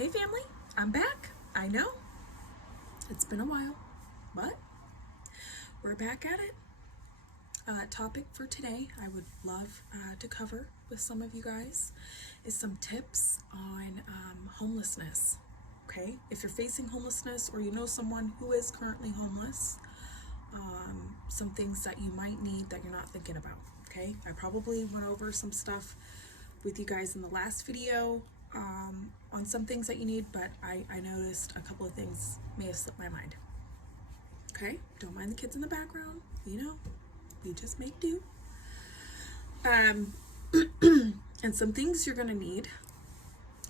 Hey family, I'm back. I know, it's been a while, but we're back at it. Topic for today I would love to cover with some of you guys is some tips on homelessness. Okay, if you're facing homelessness or you know someone who is currently homeless, some things that you might need that you're not thinking about. Okay, I probably went over some stuff with you guys in the last video on some things that you need, but I noticed a couple of things may have slipped my mind. Okay, don't mind the kids in the background, you know, we just make do. And some things you're gonna need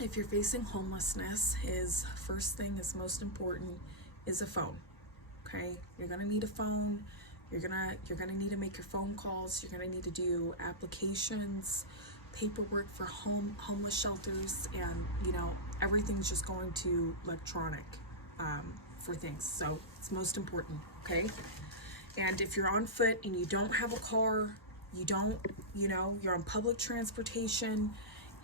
if you're facing homelessness is, first thing is most important, is a phone. Okay, you're gonna need a phone. You're gonna need to make your phone calls. You're gonna need to do applications, paperwork for homeless shelters, and you know, everything's just going to electronic for things. So it's most important. Okay, and if you're on foot and you don't have a car, you're on public transportation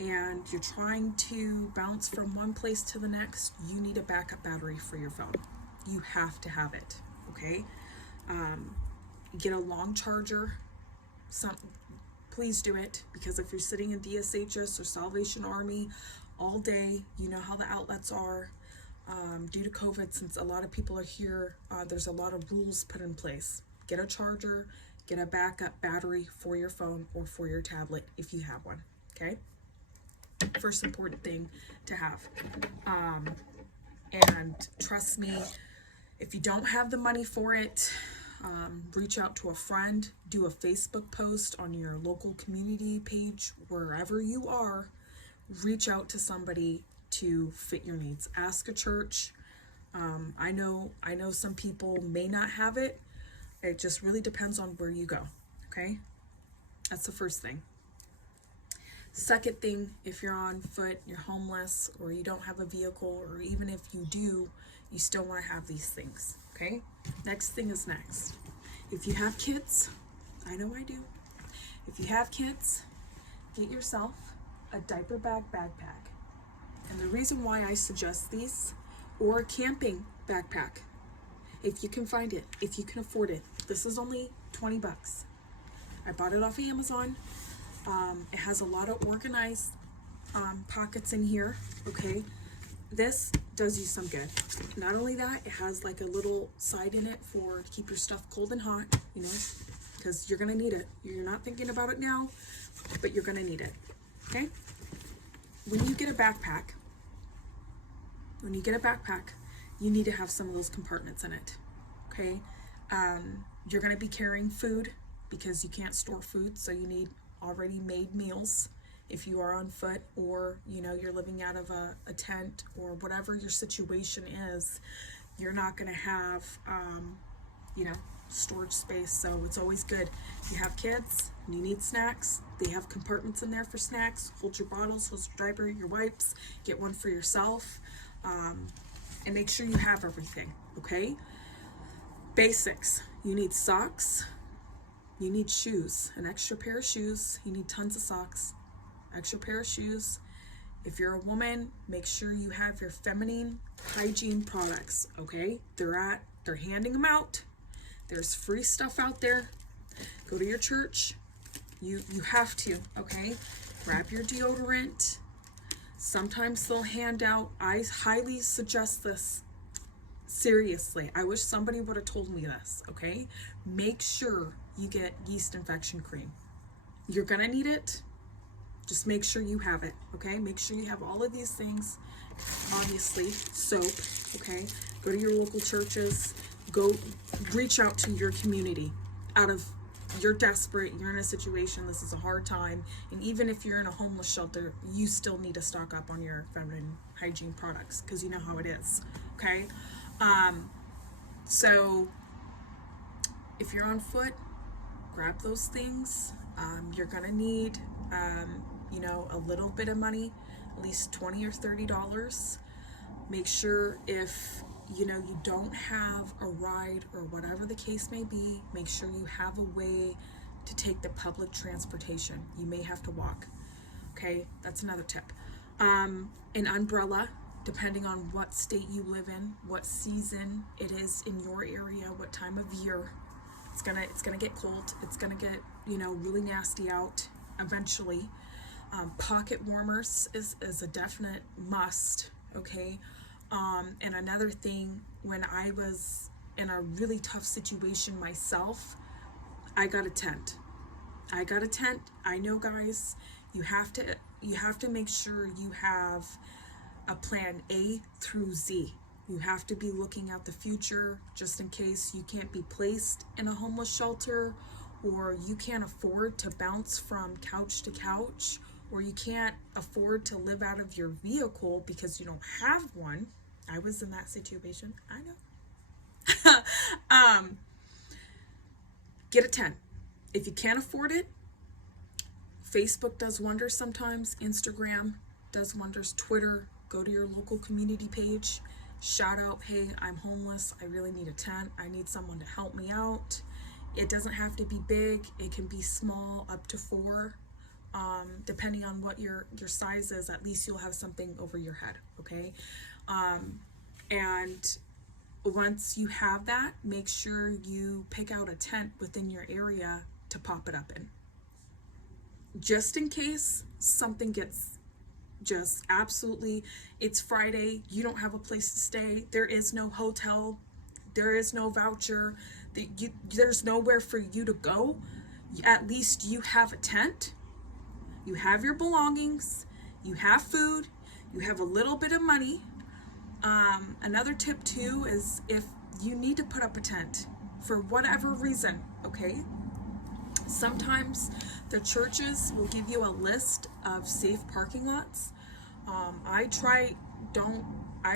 and you're trying to bounce from one place to the next, you need a backup battery for your phone. You have to have it. Okay, get a long charger. Please do it, because if you're sitting in DSHS or Salvation Army all day, you know how the outlets are. Due to COVID, since a lot of people are here, there's a lot of rules put in place. Get a charger, get a backup battery for your phone or for your tablet if you have one. Okay, first important thing to have. And trust me, if you don't have the money for it, reach out to a friend, do a Facebook post on your local community page, wherever you are. Reach out to somebody to fit your needs. Ask a church. I know some people may not have it. It just really depends on where you go. Okay, that's the first thing. Second thing, if you're on foot, you're homeless, or you don't have a vehicle, or even if you do, you still want to have these things. Okay, next thing is next. If you have kids, I know I do. If you have kids, get yourself a diaper bag backpack. And the reason why I suggest these, or a camping backpack, if you can find it, if you can afford it. This is only 20 bucks. I bought it off of Amazon. It has a lot of organized pockets in here. Okay, this does you some good. Not only that, it has like a little side in it for to keep your stuff cold and hot, you know, because you're gonna need it. You're not thinking about it now, but you're gonna need it. Okay, when you get a backpack, you need to have some of those compartments in it. Okay, you're gonna be carrying food because you can't store food, so you need already made meals. If you are on foot, or you know, you're living out of a tent, or whatever your situation is, you're not going to have storage space. So it's always good. You have kids and you need snacks, they have compartments in there for snacks. Hold your bottles, hold your diaper, your wipes, get one for yourself, and make sure you have everything. Okay, basics. You need socks, you need shoes, an extra pair of shoes, you need tons of socks, extra pair of shoes. If you're a woman, make sure you have your feminine hygiene products. Okay, they're handing them out. There's free stuff out there. Go to your church, you have to. Okay, grab your deodorant. Sometimes they'll hand out, I highly suggest this. Seriously, I wish somebody would have told me this. Okay, make sure you get yeast infection cream. You're gonna need it. Just make sure you have it. Okay, make sure you have all of these things. Obviously, soap. Okay, go to your local churches. Go reach out to your community. You're desperate, you're in a situation, this is a hard time, and even if you're in a homeless shelter, you still need to stock up on your feminine hygiene products, because you know how it is. Okay, so if you're on foot, grab those things. You're gonna need a little bit of money, at least $20 or $30. Make sure if you don't have a ride or whatever the case may be, make sure you have a way to take the public transportation. You may have to walk. Okay, that's another tip. An umbrella depending on what state you live in, what season it is in your area, what time of year. It's gonna get cold. It's gonna get, really nasty out eventually. Pocket warmers is a definite must, okay? And another thing, when I was in a really tough situation myself, I got a tent. I know, guys, you have to make sure you have a plan A through Z. You have to be looking at the future just in case you can't be placed in a homeless shelter, or you can't afford to bounce from couch to couch, or you can't afford to live out of your vehicle because you don't have one. I was in that situation. I know. Get a tent. If you can't afford it, Facebook does wonders sometimes. Instagram does wonders. Twitter, go to your local community page. Shout out, hey, I'm homeless. I really need a tent. I need someone to help me out. It doesn't have to be big. It can be small, up to 4. Depending on what your size is, at least you'll have something over your head, okay? And once you have that, make sure you pick out a tent within your area to pop it up in. Just in case something gets just absolutely, it's Friday, you don't have a place to stay, there is no hotel, there is no voucher, there's nowhere for you to go, at least you have a tent, you have your belongings, you have food, you have a little bit of money. Another tip too is if you need to put up a tent for whatever reason, okay? Sometimes the churches will give you a list of safe parking lots. I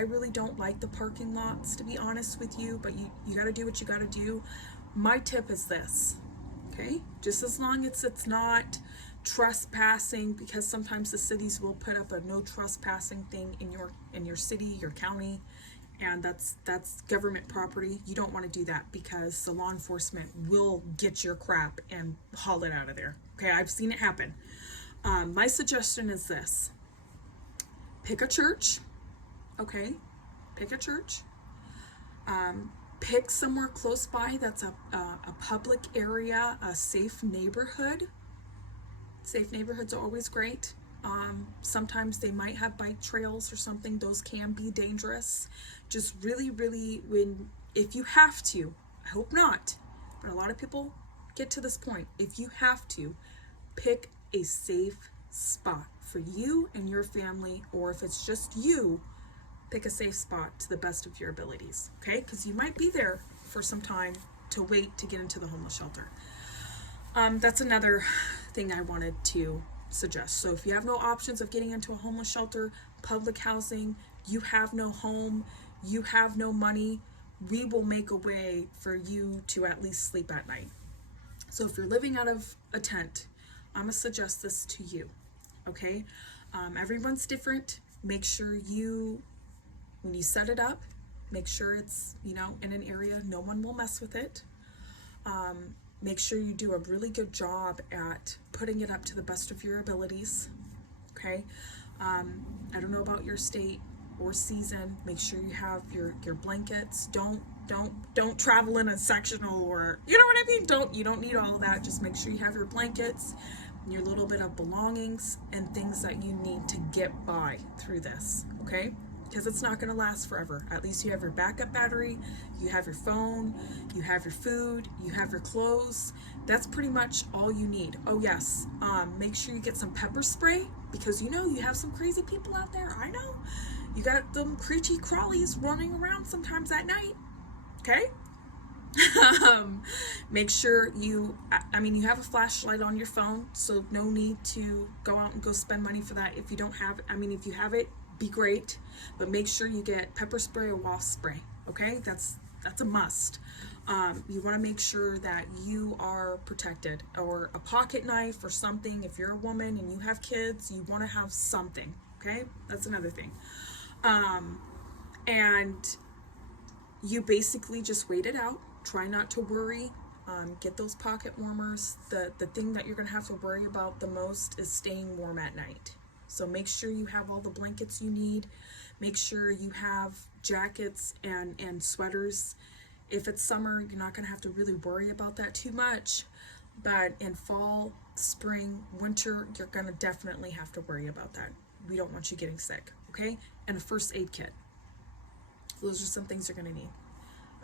really don't like the parking lots, to be honest with you, but you got to do what you got to do. My tip is this, okay? Just as long as it's not trespassing, because sometimes the cities will put up a no trespassing thing in your city, your county, and that's government property. You don't want to do that because the law enforcement will get your crap and haul it out of there. Okay, I've seen it happen. My suggestion is this: pick a church. Okay, pick a church. Pick somewhere close by that's a public area, a safe neighborhood. Safe neighborhoods are always great. Sometimes they might have bike trails or something. Those can be dangerous. Just really, if you have to, I hope not, but a lot of people get to this point. If you have to, pick a safe spot for you and your family, or if it's just you, pick a safe spot to the best of your abilities, okay? Because you might be there for some time to wait to get into the homeless shelter. That's another thing I wanted to suggest. So if you have no options of getting into a homeless shelter, public housing, you have no home, you have no money, we will make a way for you to at least sleep at night. So if you're living out of a tent, I'm gonna suggest this to you, okay? Everyone's different. Make sure when you set it up, make sure it's, in an area no one will mess with it. Make sure you do a really good job at putting it up to the best of your abilities, okay? I don't know about your state or season. Make sure you have your blankets. Don't travel in a sectional, or, you know what I mean? You don't need all of that. Just make sure you have your blankets, your little bit of belongings, and things that you need to get by through this, okay? Because it's not going to last forever. At least you have your backup battery, you have your phone, you have your food, you have your clothes. That's pretty much all you need. Oh yes, make sure you get some pepper spray, because you have some crazy people out there. I know. You got them creepy crawlies running around sometimes at night, okay? Make sure you have a flashlight on your phone, so no need to go out and go spend money for that if you don't have it. If you have it, be great, but make sure you get pepper spray or wasp spray, okay? That's a must. You want to make sure that you are protected, or a pocket knife or something. If you're a woman and you have kids, you want to have something, okay? That's another thing. And you basically just wait it out. Try not to worry. Get those pocket warmers. The thing that you're going to have to worry about the most is staying warm at night. So make sure you have all the blankets you need. Make sure you have jackets and sweaters. If it's summer, you're not going to have to really worry about that too much. But in fall, spring, winter, you're going to definitely have to worry about that. We don't want you getting sick, okay? And a first aid kit. Those are some things you're going to need.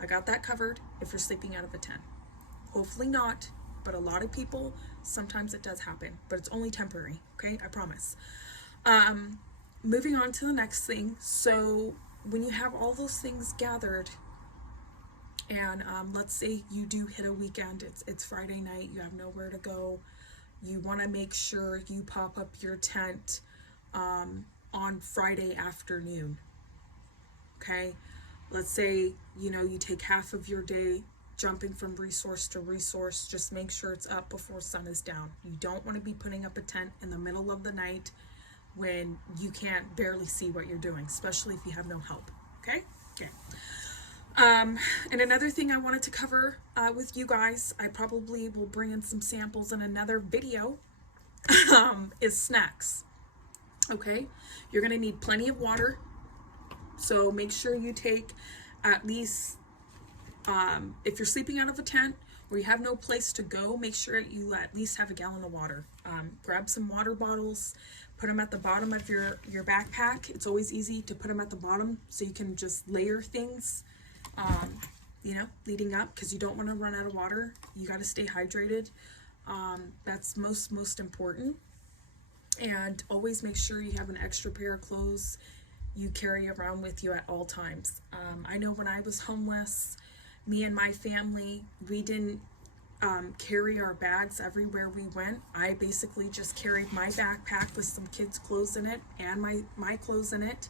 I got that covered if you're sleeping out of a tent. Hopefully not, but a lot of people, sometimes it does happen, but it's only temporary, okay? I promise. Moving on to the next thing. So when you have all those things gathered, and let's say you do hit a weekend, it's Friday night, you have nowhere to go, you want to make sure you pop up your tent on Friday afternoon, okay? Let's say, you take half of your day jumping from resource to resource. Just make sure it's up before sun is down. You don't want to be putting up a tent in the middle of the night when you can't barely see what you're doing, especially if you have no help, okay? Okay. And another thing I wanted to cover with you guys, I probably will bring in some samples in another video, is snacks, okay? You're going to need plenty of water, so make sure you take at least, if you're sleeping out of a tent or you have no place to go, make sure you at least have a gallon of water. Grab some water bottles, put them at the bottom of your backpack. It's always easy to put them at the bottom so you can just layer things, leading up, because you don't want to run out of water. You got to stay hydrated. That's most important. And always make sure you have an extra pair of clothes you carry around with you at all times. I know when I was homeless, me and my family, we didn't carry our bags everywhere we went. I basically just carried my backpack with some kids' clothes in it and my clothes in it.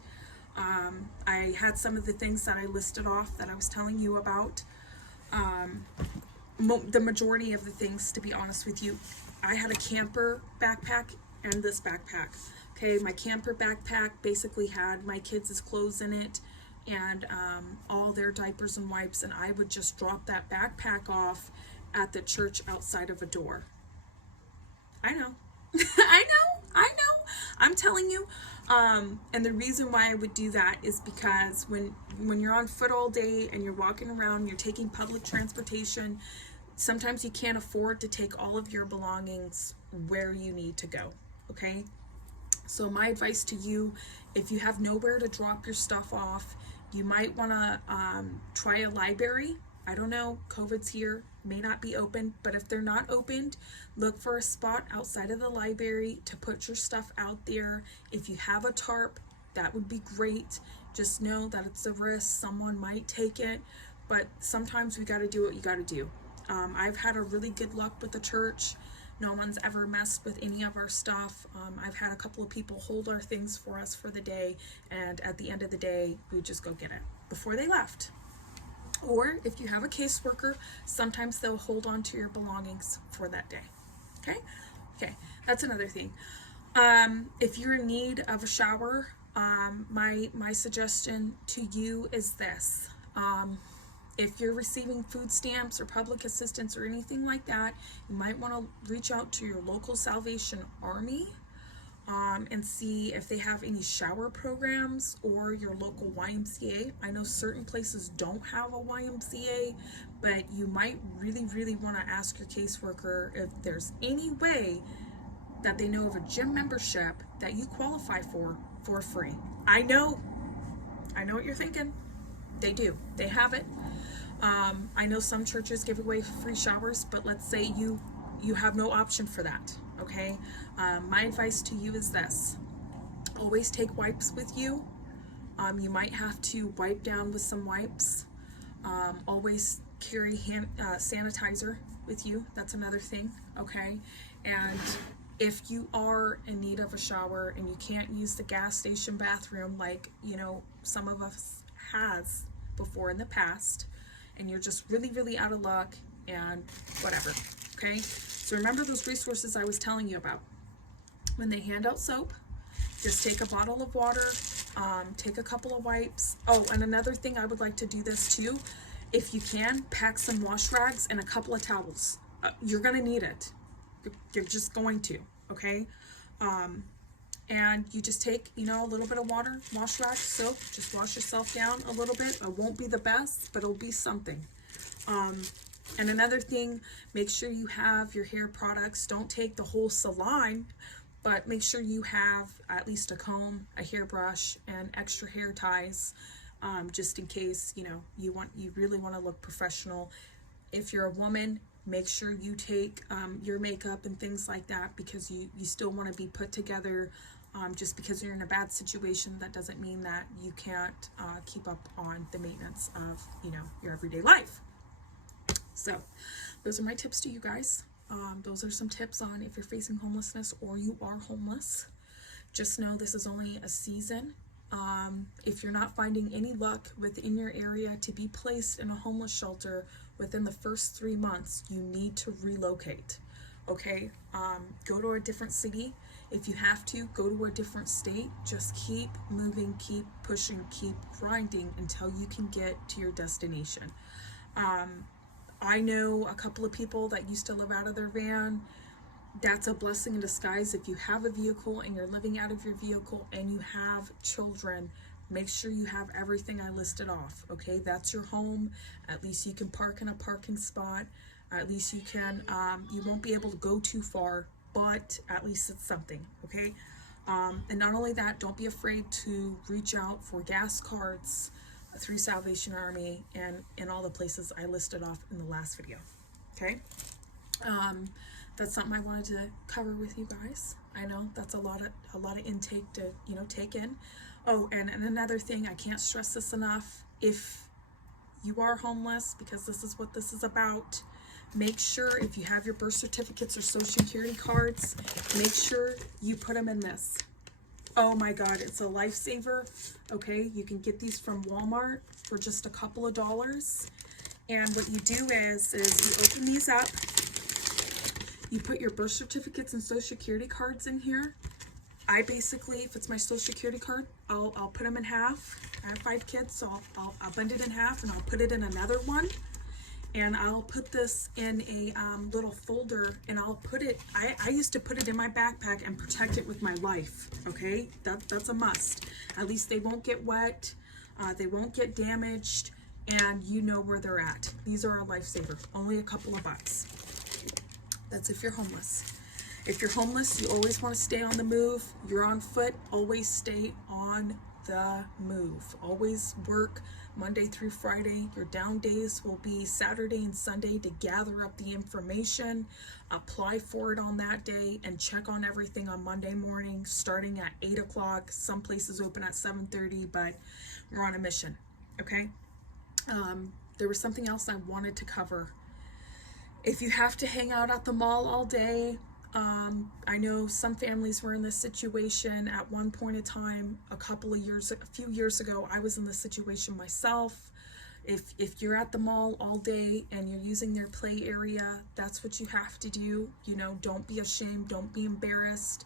I had some of the things that I listed off that I was telling you about. The majority of the things, to be honest with you, I had a camper backpack and this backpack. Okay, my camper backpack basically had my kids' clothes in it and all their diapers and wipes, and I would just drop that backpack off at the church outside of a door. I know. I know. I'm telling you. And the reason why I would do that is because when you're on foot all day and you're walking around, you're taking public transportation, sometimes you can't afford to take all of your belongings where you need to go, okay? So my advice to you, if you have nowhere to drop your stuff off, you might want to try a library. I don't know, COVID's here, may not be open, but if they're not opened, look for a spot outside of the library to put your stuff out there. If you have a tarp, that would be great. Just know that it's a risk, someone might take it, but sometimes we got to do what you got to do. I've had a really good luck with the church. No one's ever messed with any of our stuff. I've had a couple of people hold our things for us for the day, and at the end of the day, we just go get it before they left. Or if you have a caseworker, sometimes they'll hold on to your belongings for that day. Okay, that's another thing. If you're in need of a shower, my suggestion to you is this. If you're receiving food stamps or public assistance or anything like that, you might want to reach out to your local Salvation Army and see if they have any shower programs, or your local YMCA. I know certain places don't have a YMCA, but you might really want to ask your caseworker if there's any way that they know of a gym membership that you qualify for free. I know what you're thinking. They do. They have it. I know some churches give away free showers, but let's say you have no option for that, okay? My advice to you is this. Always take wipes with you. You might have to wipe down with some wipes. Always carry hand sanitizer with you. That's another thing, okay? And if you are in need of a shower and you can't use the gas station bathroom like, some of us has before in the past, and you're just really out of luck and whatever, okay? So remember those resources I was telling you about. When they hand out soap, just take a bottle of water, take a couple of wipes. Oh, and another thing, I would like to do this too. If you can, pack some wash rags and a couple of towels. You're gonna need it. You're just going to, okay? and you just take, you know, a little bit of water, wash rag, soap, just wash yourself down a little bit. It won't be the best, but it'll be something. And another thing, make sure you have your hair products. Don't take the whole salon, but make sure you have at least a comb, a hairbrush, and extra hair ties, just in case, you know, you really want to look professional. If you're a woman, make sure you take your makeup and things like that, because you still want to be put together. Just because you're in a bad situation, that doesn't mean that you can't keep up on the maintenance of, you know, your everyday life. So those are my tips to you guys. Those are some tips on if you're facing homelessness or you are homeless. Just know this is only a season. If you're not finding any luck within your area to be placed in a homeless shelter within the first 3 months, you need to relocate. Okay? Go to a different city. If you have to, go to a different state. Just keep moving, keep pushing, keep grinding until you can get to your destination. I know a couple of people that used to live out of their van. That's a blessing in disguise. If you have a vehicle and you're living out of your vehicle and you have children, make sure you have everything I listed off. Okay, that's your home. At least you can park in a parking spot. At least you can, you won't be able to go too far, but at least it's something. Okay, and not only that, don't be afraid to reach out for gas cards through Salvation Army and all the places I listed off in the last video. Okay, that's something I wanted to cover with you guys. I know that's a lot of intake to, you know, take in. Oh, and another thing, I can't stress this enough. If you are homeless, because this is what this is about, make sure if you have your birth certificates or social security cards, make sure you put them in this. Oh my God, it's a lifesaver. Okay, you can get these from Walmart for just a couple of dollars. And what you do is you open these up, you put your birth certificates and social security cards in here. I basically, if it's my social security card, I'll put them in half. I have 5 kids, so I'll bend it in half and I'll put it in another one. And I'll put this in a little folder, and I'll put it, I used to put it in my backpack and protect it with my life. Okay, that's a must. At least they won't get wet, they won't get damaged, and you know where they're at. These are a lifesaver, only a couple of bucks. That's if you're homeless. If you're homeless, you always want to stay on the move. You're on foot, always stay on the move. Always work Monday through Friday. Your down days will be Saturday and Sunday to gather up the information, apply for it on that day, and check on everything on Monday morning starting at 8 o'clock. Some places open at 7:30, but we're on a mission. Okay? There was something else I wanted to cover. If you have to hang out at the mall all day, I know some families were in this situation at one point in time. A few years ago, I was in this situation myself. If you're at the mall all day and you're using their play area, that's what you have to do. You know, don't be ashamed, don't be embarrassed.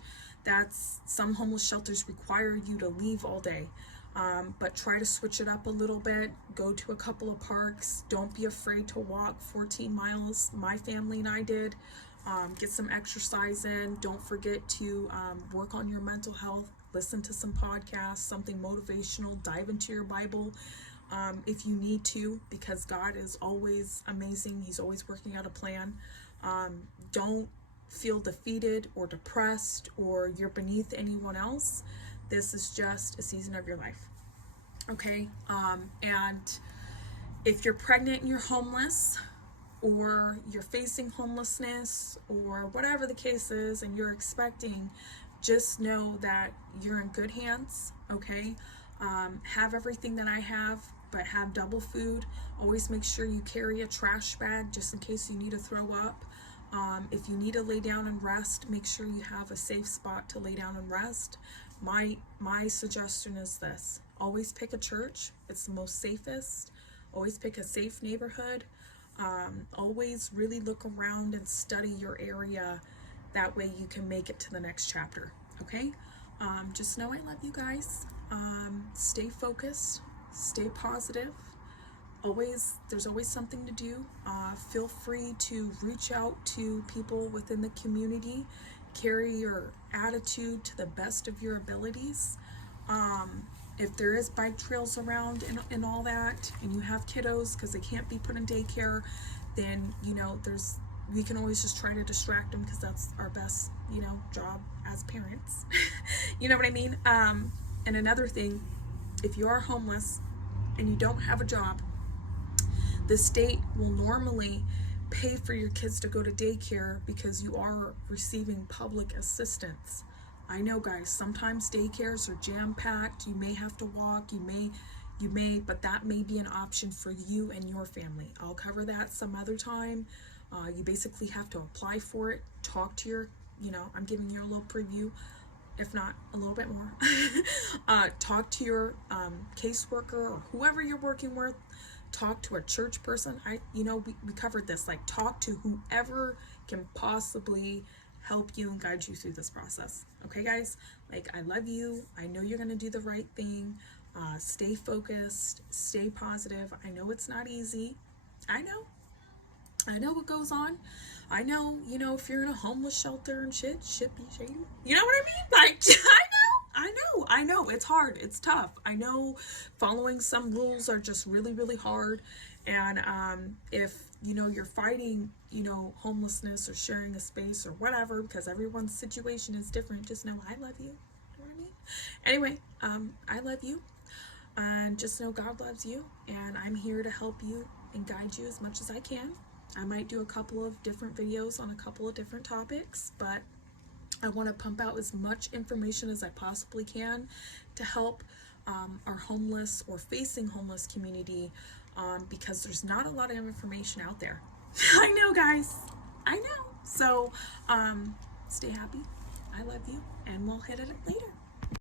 Some homeless shelters require you to leave all day. But try to switch it up a little bit. Go to a couple of parks. Don't be afraid to walk 14 miles. My family and I did. Get some exercise in. Don't forget to work on your mental health. Listen to some podcasts, something motivational. Dive into your Bible if you need to, because God is always amazing. He's always working out a plan. Don't feel defeated or depressed or you're beneath anyone else. This is just a season of your life. Okay? And if you're pregnant and you're homeless, or you're facing homelessness, or whatever the case is, and you're expecting, just know that you're in good hands. Okay? Have everything that I have, but have double food. Always make sure you carry a trash bag just in case you need to throw up. If you need to lay down and rest, make sure you have a safe spot to lay down and rest. My suggestion is this: always pick a church. It's the most safest. Always pick a safe neighborhood. Always really look around and study your area. That way you can make it to the next chapter. Okay? Just know I love you guys. Stay focused. Stay positive. There's always something to do. Feel free to reach out to people within the community carry your attitude to the best of your abilities. If there is bike trails around and all that, and you have kiddos because they can't be put in daycare, then, you know, we can always just try to distract them because that's our best, you know, job as parents. You know what I mean? And another thing, if you are homeless and you don't have a job, the state will normally pay for your kids to go to daycare because you are receiving public assistance. I know, guys, sometimes daycares are jam-packed. You may have to walk, you may, but that may be an option for you and your family. I'll cover that some other time. You basically have to apply for it, talk to your, you know, I'm giving you a little preview, if not a little bit more. Talk to your caseworker or whoever you're working with. Talk to a church person. We covered this, like, talk to whoever can possibly help you and guide you through this process. Okay, guys? Like, I love you. I know you're going to do the right thing. Stay focused. Stay positive. I know it's not easy. I know what goes on. I know, you know, if you're in a homeless shelter and shit be shady. You know what I mean? Like, I know. It's hard. It's tough. I know following some rules are just really, really hard. And if, you know, you're fighting, you know, homelessness or sharing a space or whatever, because everyone's situation is different, just know I love you. You know what I mean? Anyway, I love you. And just know God loves you. And I'm here to help you and guide you as much as I can. I might do a couple of different videos on a couple of different topics, but I want to pump out as much information as I possibly can to help our homeless or facing homeless community, because there's not a lot of information out there. I know, guys. I know. So stay happy. I love you, and we'll hit it later.